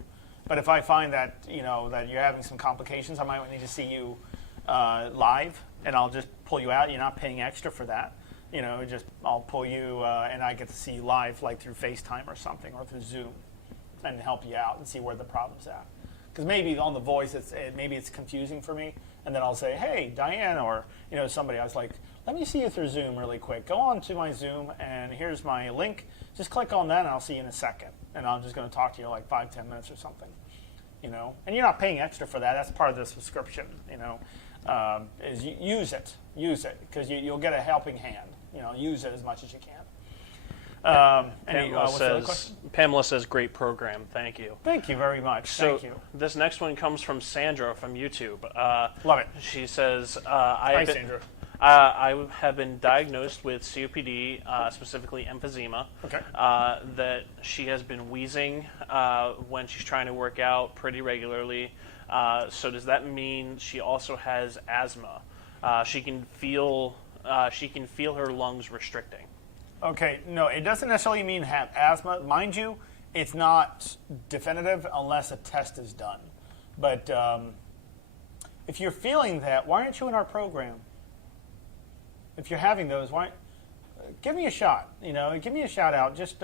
But if I find that that you're having some complications, I might need to see you live, and I'll just pull you out. You're not paying extra for that. I'll pull you and I get to see you live, like through FaceTime or something, or through Zoom, and help you out and see where the problem's at. Because maybe on the voice, maybe it's confusing for me, and then I'll say, "Hey, Diane," or somebody. I was like, "Let me see you through Zoom really quick. Go on to my Zoom, and here's my link. Just click on that, and I'll see you in a second. And I'm just going to talk to you like 5-10 minutes or something, And you're not paying extra for that. That's part of the subscription. Is use it, because you'll get a helping hand. Use it as much as you can. Pamela says, great program. Thank you. Thank you very much. Thank you. This next one comes from Sandra from YouTube. Love it. She says, Hi, Sandra. I have been diagnosed with COPD, specifically emphysema. Okay. That she has been wheezing when she's trying to work out pretty regularly. So does that mean she also has asthma? She can feel her lungs restricting. Okay, no, it doesn't necessarily mean have asthma. Mind you, it's not definitive unless a test is done. But if you're feeling that, why aren't you in our program? If you're having those, give me a shot. Give me a shout out. Just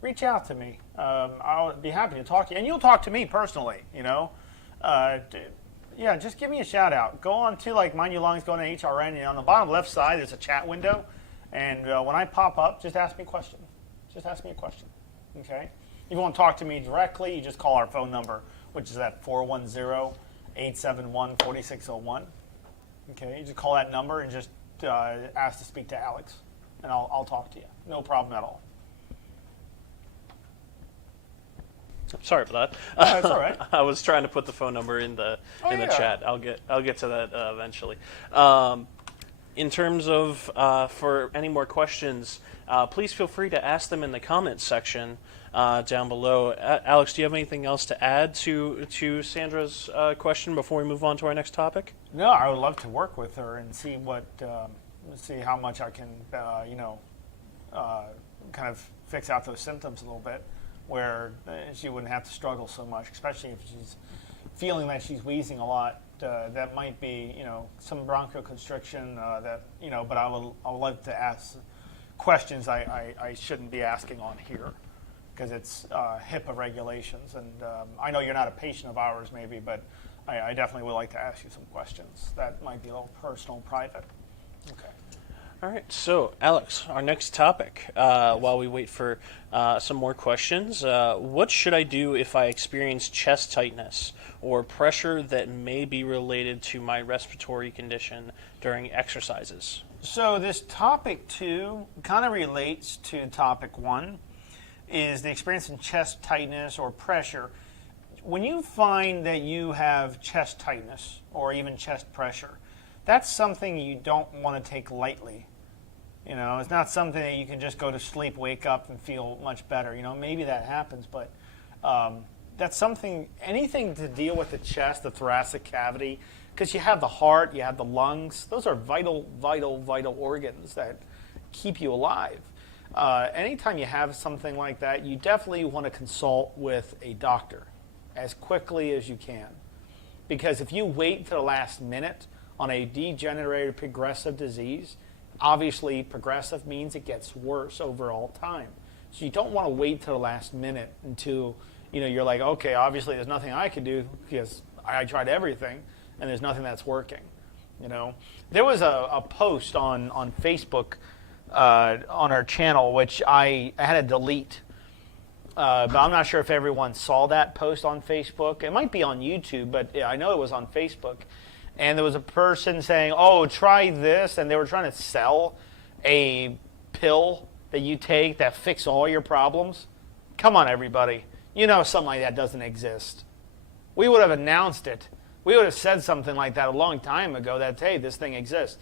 reach out to me. I'll be happy to talk to you, and you'll talk to me personally. Yeah, just give me a shout out. Go on to Mind You Lungs, go to HRN, and on the bottom left side there's a chat window, and when I pop up, just ask me a question. Just ask me a question, okay? If you want to talk to me directly, you just call our phone number, which is at 410-871-4601. Okay, you just call that number and just ask to speak to Alex, and I'll talk to you. No problem at all. Sorry for that. That's all right. I was trying to put the phone number in the yeah. chat. I'll get to that eventually. In terms of for any more questions, please feel free to ask them in the comments section down below. Alex, do you have anything else to add to Sandra's question before we move on to our next topic? No, I would love to work with her and see see how much I can kind of fix out those symptoms a little bit, where she wouldn't have to struggle so much, especially if she's feeling that she's wheezing a lot. That might be, some bronchioconstriction. But I would like to ask questions I shouldn't be asking on here, because it's HIPAA regulations. And I know you're not a patient of ours, maybe, but I definitely would like to ask you some questions. That might be a little personal, private. Okay. All right, so Alex, our next topic, while we wait for some more questions, what should I do if I experience chest tightness or pressure that may be related to my respiratory condition during exercises? So this topic 2 kind of relates to topic 1. is the experience in chest tightness or pressure. When you find that you have chest tightness or even chest pressure, that's something you don't want to take lightly. You know, it's not something that you can just go to sleep, wake up, and feel much better. You know, maybe that happens, but that's something, anything to deal with the chest, the thoracic cavity, because you have the heart, you have the lungs. Those are vital, vital, vital organs that keep you alive. Anytime you have something like that, you definitely want to consult with a doctor as quickly as you can. Because if you wait to the last minute on a degenerative progressive disease, obviously progressive means it gets worse over all time. So you don't want to wait to the last minute until you're like, okay, obviously there's nothing I can do because I tried everything and there's nothing that's working. There was a post on Facebook on our channel which I had to delete. But I'm not sure if everyone saw that post on Facebook. It might be on YouTube, but I know it was on Facebook. And there was a person saying, oh, try this. And they were trying to sell a pill that you take that fixes all your problems. Come on, everybody. Something like that doesn't exist. We would have announced it. We would have said something like that a long time ago that, hey, this thing exists.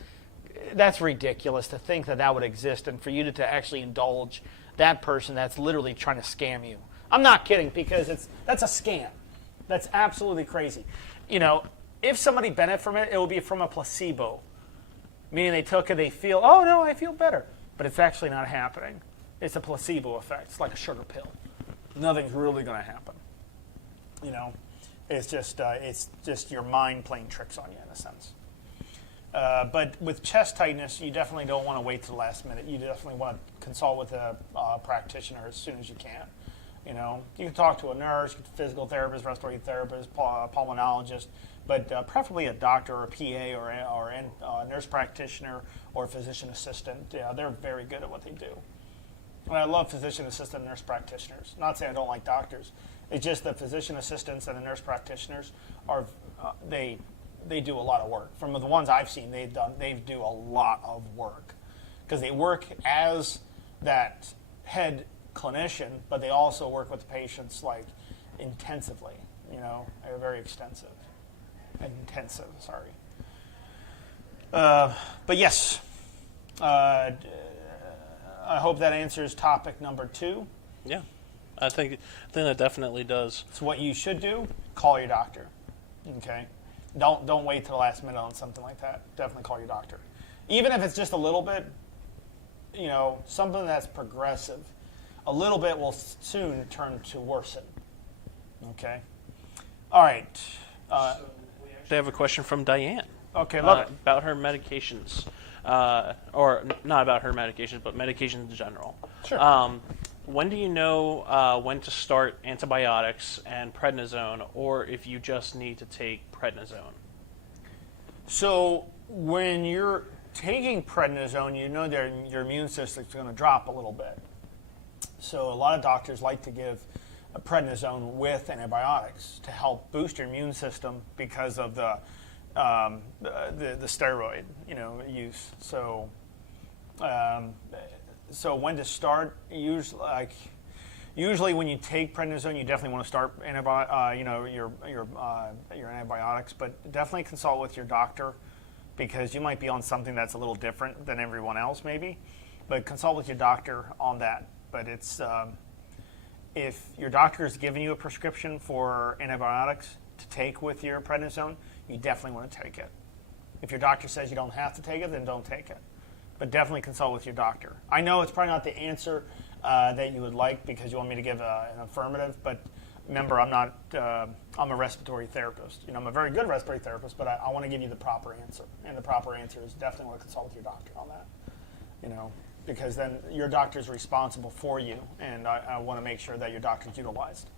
That's ridiculous to think that that would exist and for you to actually indulge that person that's literally trying to scam you. I'm not kidding, because that's a scam. That's absolutely crazy. If somebody benefit from it, it will be from a placebo. Meaning they took it, they feel, oh no, I feel better. But it's actually not happening. It's a placebo effect. It's like a sugar pill. Nothing's really going to happen. It's just your mind playing tricks on you in a sense. But with chest tightness, you definitely don't want to wait to the last minute. You definitely want to consult with a practitioner as soon as you can. You can talk to a nurse, physical therapist, respiratory therapist, pulmonologist, but preferably a doctor or a PA or a nurse practitioner or a physician assistant. Yeah, they're very good at what they do. And I love physician assistant and nurse practitioners. Not saying I don't like doctors. It's just the physician assistants and the nurse practitioners are they do a lot of work. From the ones I've seen, they do a lot of work because they work as that head clinician, but they also work with the patients like intensively. They're very intensive. Sorry. But yes, I hope that answers topic number 2. Yeah, I think that definitely does. So what you should do: call your doctor. Okay. Don't wait till the last minute on something like that. Definitely call your doctor. Even if it's just a little bit, something that's progressive, a little bit will soon turn to worsen. Okay? All right. They have a question from Diane. Okay, about her medications. Or not about her medications, but medications in general. Sure. When do you know when to start antibiotics and prednisone, or if you just need to take prednisone? So when you're taking prednisone, that your immune system is going to drop a little bit. So a lot of doctors like to give a prednisone with antibiotics to help boost your immune system because of the steroid use. So when to start? Usually when you take prednisone, you definitely want to start your antibiotics, but definitely consult with your doctor because you might be on something that's a little different than everyone else maybe. But consult with your doctor on that. But it's if your doctor is giving you a prescription for antibiotics to take with your prednisone, you definitely want to take it. If your doctor says you don't have to take it, then don't take it. But definitely consult with your doctor. I know it's probably not the answer that you would like because you want me to give an affirmative, but remember, I'm a respiratory therapist. I'm a very good respiratory therapist, but I want to give you the proper answer. And the proper answer is definitely want to consult with your doctor on that. Because then your doctor is responsible for you, and I want to make sure that your doctor is utilized.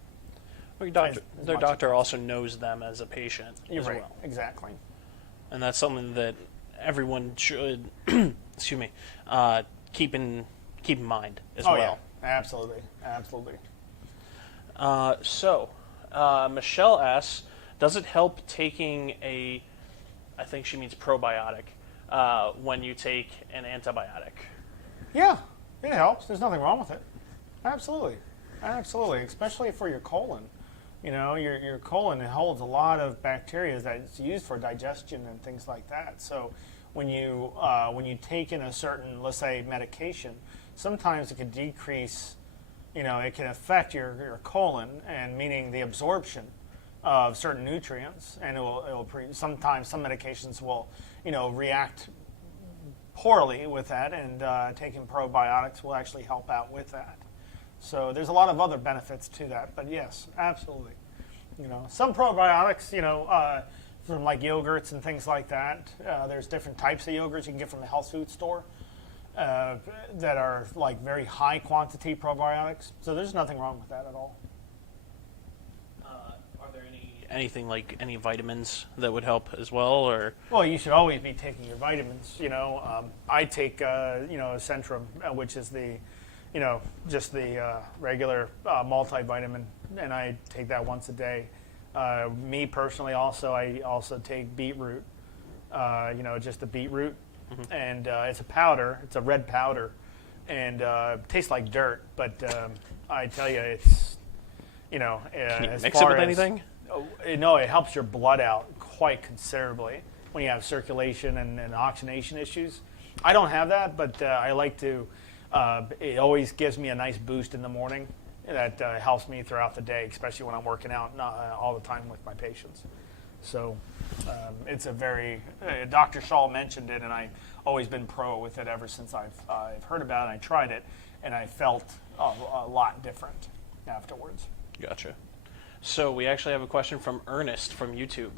Well, their doctor also knows them as a patient as right. well. Exactly. And that's something that everyone should excuse me, keep in mind as well. Yeah, absolutely. Michelle asks, does it help taking I think she means probiotic, when you take an antibiotic? Yeah, it helps. There's nothing wrong with it. Absolutely. Absolutely, especially for your colon. You know, your colon, it holds a lot of bacteria that's used for digestion and things like that. So when you take in a certain, let's say, medication, sometimes it can decrease, it can affect your colon, and meaning the absorption of certain nutrients, and sometimes some medications will, react poorly with that, and taking probiotics will actually help out with that. So there's a lot of other benefits to that, but yes, absolutely. Some probiotics, from like yogurts and things like that. There's different types of yogurts you can get from the health food store that are like very high quantity probiotics. So there's nothing wrong with that at all. Are there anything like any vitamins that would help as well, or? Well, you should always be taking your vitamins. I take Centrum, which is the just the regular multivitamin, and I take that once a day. Me personally, I also take beetroot, just the beetroot, and it's a powder. It's a red powder, and it tastes like dirt. But I tell you, it's Can you as mix it far with as, anything? No, it helps your blood out quite considerably when you have circulation and oxygenation issues. I don't have that, but I like to. It always gives me a nice boost in the morning that helps me throughout the day, especially when I'm working out all the time with my patients. So it's a very, Dr. Shaw mentioned it, and I've always been pro with it ever since I've heard about it. I tried it, and I felt a lot different afterwards. Gotcha. So we actually have a question from Ernest from YouTube.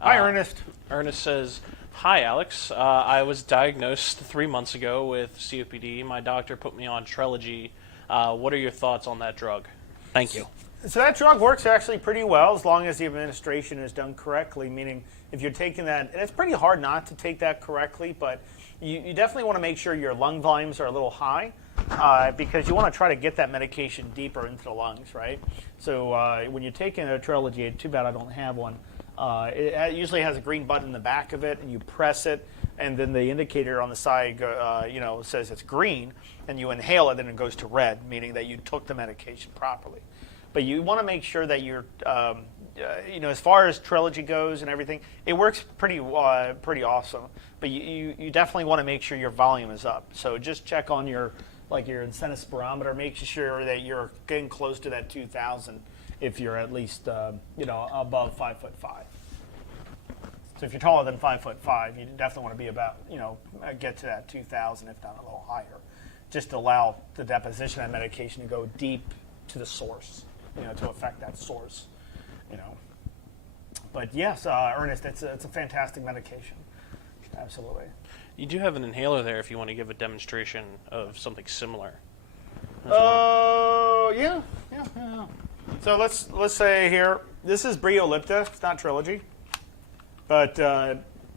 Hi, Ernest. Ernest says, "Hi, Alex. I was diagnosed 3 months ago with COPD. My doctor put me on Trelegy. What are your thoughts on that drug? Thank you." So that drug works actually pretty well as long as the administration is done correctly, meaning if you're taking that, and it's pretty hard not to take that correctly, but you definitely want to make sure your lung volumes are a little high because you want to try to get that medication deeper into the lungs, right? So when you're taking a Trelegy, too bad I don't have one, it usually has a green button in the back of it, and you press it, and then the indicator on the side says it's green, and you inhale it, and it goes to red, meaning that you took the medication properly. But you want to make sure that you're, as far as Trelegy goes and everything, it works pretty awesome. But you definitely want to make sure your volume is up. So just check on your incentive spirometer, make sure that you're getting close to that 2,000 if you're at least above 5'5". So if you're taller than 5'5", you definitely want to be about get to that 2,000, if not a little higher, just to allow the deposition of medication to go deep to the source, to affect that source, But yes, Ernest, it's a fantastic medication, absolutely. You do have an inhaler there if you want to give a demonstration of something similar. Yeah. So let's say here, this is Briolipta, it's not Trelegy. But,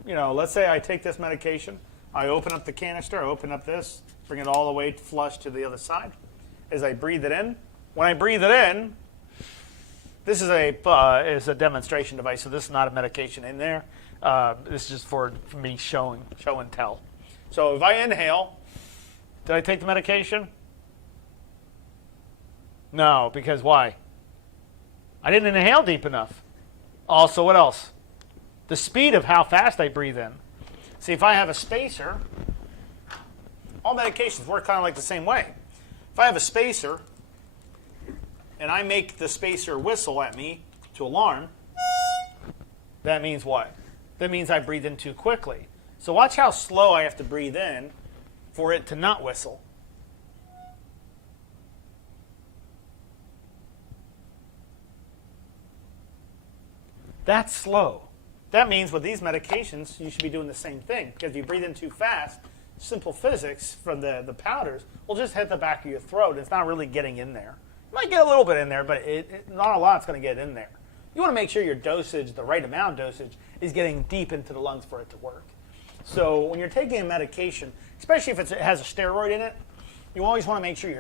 let's say I take this medication, I open up the canister, I open up this, bring it all the way flush to the other side. As I breathe it in, when I breathe it in, this is a demonstration device, so this is not a medication in there. This is just for me show and tell. So if I inhale, did I take the medication? No, because why? I didn't inhale deep enough. Also, what else? The speed of how fast I breathe in. See, if I have a spacer, all medications work kind of like the same way. If I have a spacer, and I make the spacer whistle at me to alarm, that means what? That means I breathe in too quickly. So watch how slow I have to breathe in for it to not whistle. That's slow. That means with these medications, you should be doing the same thing. Because if you breathe in too fast, simple physics from the powders will just hit the back of your throat. It's not really getting in there. It might get a little bit in there, but not a lot's going to get in there. You want to make sure your dosage, the right amount of dosage, is getting deep into the lungs for it to work. So when you're taking a medication, especially if it has a steroid in it, you always want to make sure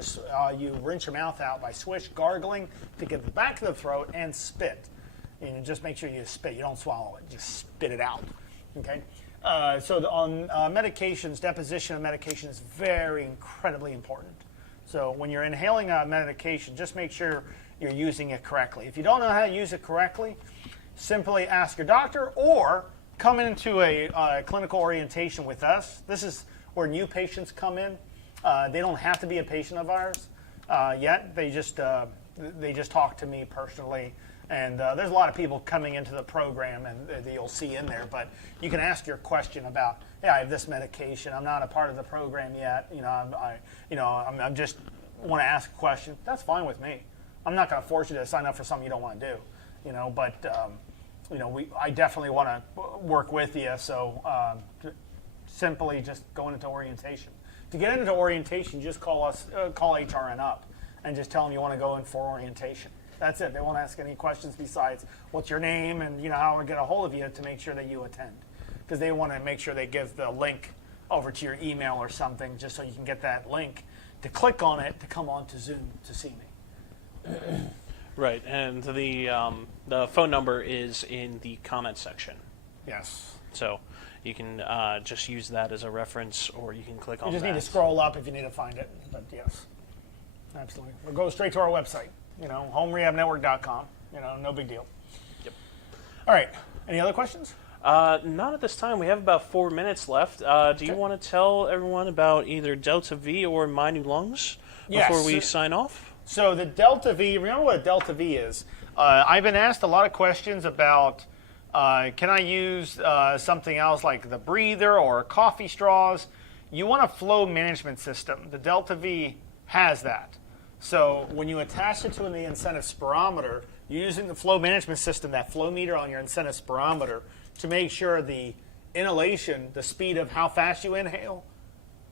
you rinse your mouth out by swish, gargling to get the back of the throat and spit. And just make sure you spit. You don't swallow it. Just spit it out. Okay. So on medications, deposition of medication is very incredibly important. So when you're inhaling a medication, just make sure you're using it correctly. If you don't know how to use it correctly, simply ask your doctor or come into a clinical orientation with us. This is where new patients come in. They don't have to be a patient of ours yet. They just talk to me personally. And there's a lot of people coming into the program and that you'll see in there. But you can ask your question about, yeah, I have this medication. I'm not a part of the program yet. I'm just want to ask a question. That's fine with me. I'm not going to force you to sign up for something you don't want to do. I definitely want to work with you. So simply just going into orientation. To get into orientation, just call HRN up and just tell them you want to go in for orientation. That's it. They won't ask any questions besides what's your name and how to get a hold of you to make sure that you attend. Because they want to make sure they give the link over to your email or something just so you can get that link to click on it to come on to Zoom to see me. Right, and the phone number is in the comments section. Yes. So you can just use that as a reference, or you can click on that. You just need to scroll up if you need to find it. But yes, absolutely. Or go straight to our website, homerehabnetwork.com. No big deal. Yep. All right. Any other questions? Not at this time. We have about 4 minutes left. Do you want to tell everyone about either Delta V or My New Lungs before we sign off? So the Delta V, remember what a Delta V is? I've been asked a lot of questions about can I use something else like the breather or coffee straws? You want a flow management system. The Delta V has that. So when you attach it to the incentive spirometer, you're using the flow management system, that flow meter on your incentive spirometer, to make sure the inhalation, the speed of how fast you inhale,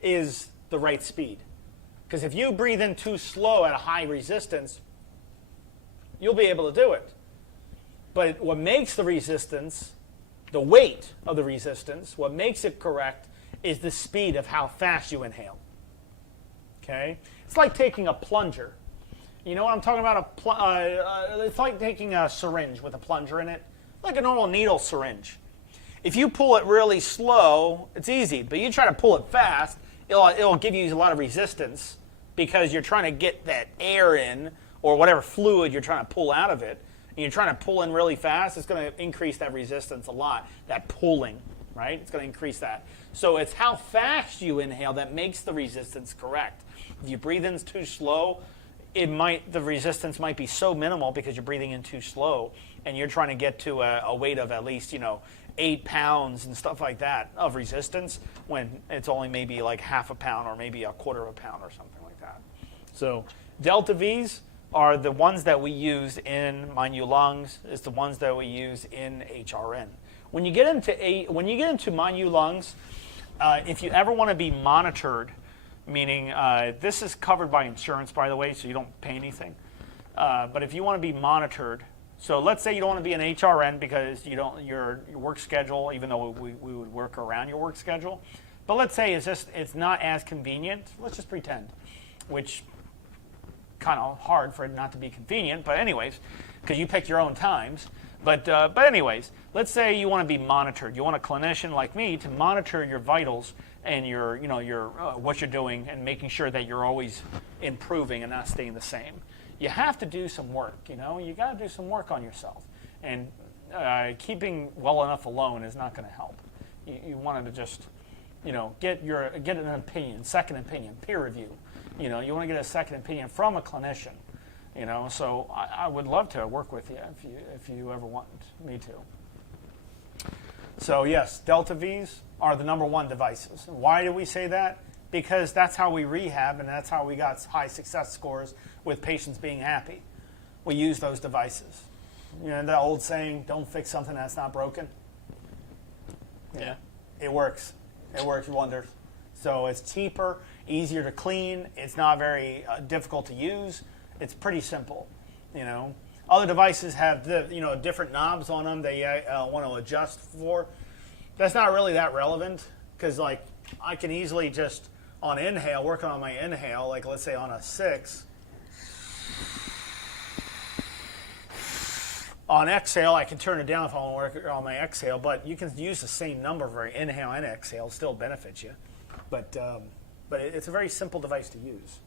is the right speed. Because if you breathe in too slow at a high resistance, you'll be able to do it. But what makes the resistance, the weight of the resistance, what makes it correct is the speed of how fast you inhale. Okay? It's like taking a plunger. You know what I'm talking about? It's like taking a syringe with a plunger in it, like a normal needle syringe. If you pull it really slow, it's easy. But you try to pull it fast, it'll give you a lot of resistance because you're trying to get that air in or whatever fluid you're trying to pull out of it. And you're trying to pull in really fast, it's going to increase that resistance a lot, that pulling, right? It's going to increase that. So it's how fast you inhale that makes the resistance correct. If you breathe in too slow, the resistance might be so minimal because you're breathing in too slow and you're trying to get to a weight of at least 8 pounds and stuff like that of resistance when it's only maybe like half a pound or maybe a quarter of a pound or something like that. So Delta V's are the ones that we use in My New Lungs. It's the ones that we use in HRN. When you get into My New Lungs, if you ever want to be monitored, meaning this is covered by insurance, by the way, so you don't pay anything. But if you want to be monitored, so let's say you don't want to be an HRN because your work schedule, even though we would work around your work schedule, but let's say it's not as convenient. Let's just pretend, which kind of hard for it not to be convenient, but anyways, because you pick your own times. But anyways, let's say you want to be monitored. You want a clinician like me to monitor your vitals and your what you're doing and making sure that you're always improving and not staying the same. You have to do some work. You got to do some work on yourself. And keeping well enough alone is not going to help. You wanted to just get an opinion, second opinion, peer review. You want to get a second opinion from a clinician. So I would love to work with you if you ever want me to. So yes, Delta V's are the #1 devices. Why do we say that? Because that's how we rehab and that's how we got high success scores with patients being happy. We use those devices. The old saying, don't fix something that's not broken. Yeah. It works. It works wonders. So it's cheaper, easier to clean. It's not very difficult to use. It's pretty simple, Other devices have different knobs on them that you want to adjust for. That's not really that relevant because I can easily just on inhale, working on my inhale, like let's say on a 6. On exhale, I can turn it down if I want to work on my exhale, but you can use the same number for inhale and exhale. It still benefits you. But it's a very simple device to use.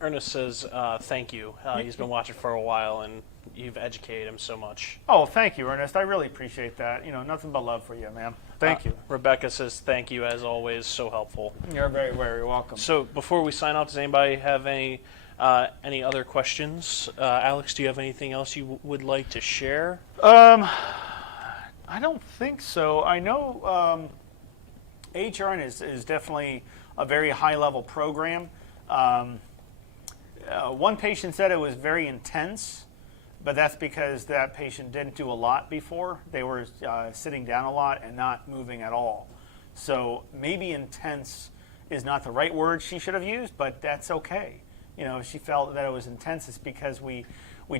Ernest says thank you. He's been watching for a while, and you've educated him so much. Oh, thank you, Ernest. I really appreciate that. Nothing but love for you, man. Thank you. Rebecca says thank you, as always. So helpful. You're very, very welcome. So before we sign off, does anybody have any other questions? Alex, do you have anything else you would like to share? I don't think so. I know HRN is definitely a very high-level program. One patient said it was very intense, but that's because that patient didn't do a lot before. They were sitting down a lot and not moving at all. So maybe intense is not the right word she should have used, but that's okay. If she felt that it was intense, it's because we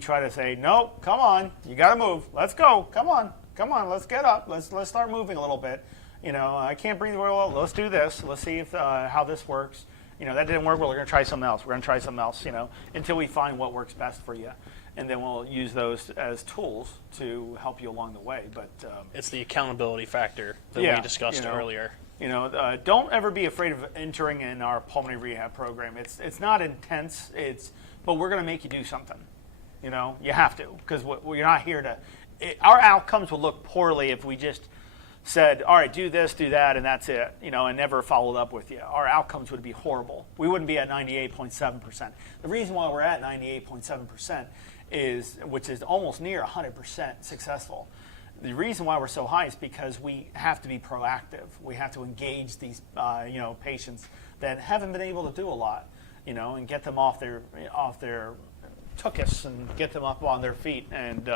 try to say, no, come on, you got to move. Let's go. Come on, let's get up. Let's start moving a little bit. I can't breathe very well. Let's do this. Let's see if how this works. That didn't work. Well, we're going to try something else. We're going to try something else, until we find what works best for you. And then we'll use those as tools to help you along the way. But it's the accountability factor that we discussed earlier. Don't ever be afraid of entering in our pulmonary rehab program. It's not intense. But we're going to make you do something. You have to, because you're not here to. Our outcomes will look poorly if we just said, all right, do this, do that, and that's it, and never followed up with you. Our outcomes would be horrible. We wouldn't be at 98.7%. The reason why we're at 98.7% which is almost near 100% successful. The reason why we're so high is because we have to be proactive. We have to engage these, patients that haven't been able to do a lot, and get them off their tuchus and get them up on their feet and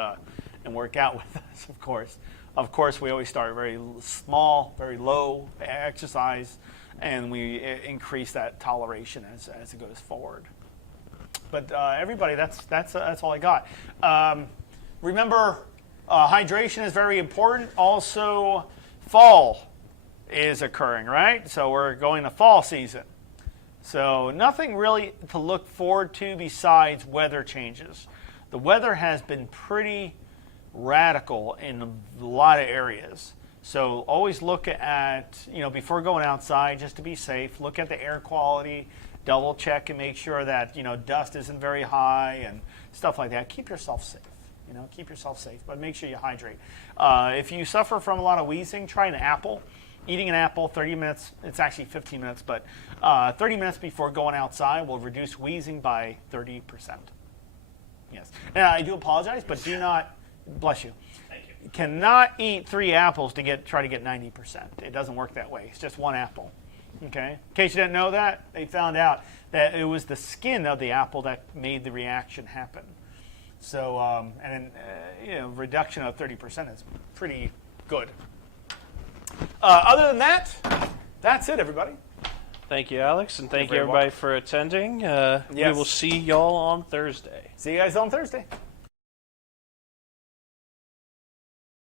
work out with us, of course. Of course, we always start very small, very low exercise, and we increase that toleration as it goes forward. But everybody, that's all I got. Remember, hydration is very important. Also, fall is occurring, right? So we're going to fall season. So nothing really to look forward to besides weather changes. The weather has been pretty radical in a lot of areas. So always look at, before going outside, just to be safe, look at the air quality, double check and make sure that, dust isn't very high and stuff like that. Keep yourself safe. Keep yourself safe, but make sure you hydrate. If you suffer from a lot of wheezing, try an apple. Eating an apple, 30 minutes, it's actually 15 minutes, but 30 minutes before going outside will reduce wheezing by 30%. Yes. Now, I do apologize, but do not, bless you. Thank you. Cannot eat 3 apples to try to get 90%. It doesn't work that way. It's just 1 apple. Okay? In case you didn't know that, they found out that it was the skin of the apple that made the reaction happen. So, reduction of 30% is pretty good. Other than that, that's it, everybody. Thank you, Alex, and thank you, everybody, for attending. Yes. We will see y'all on Thursday. See you guys on Thursday.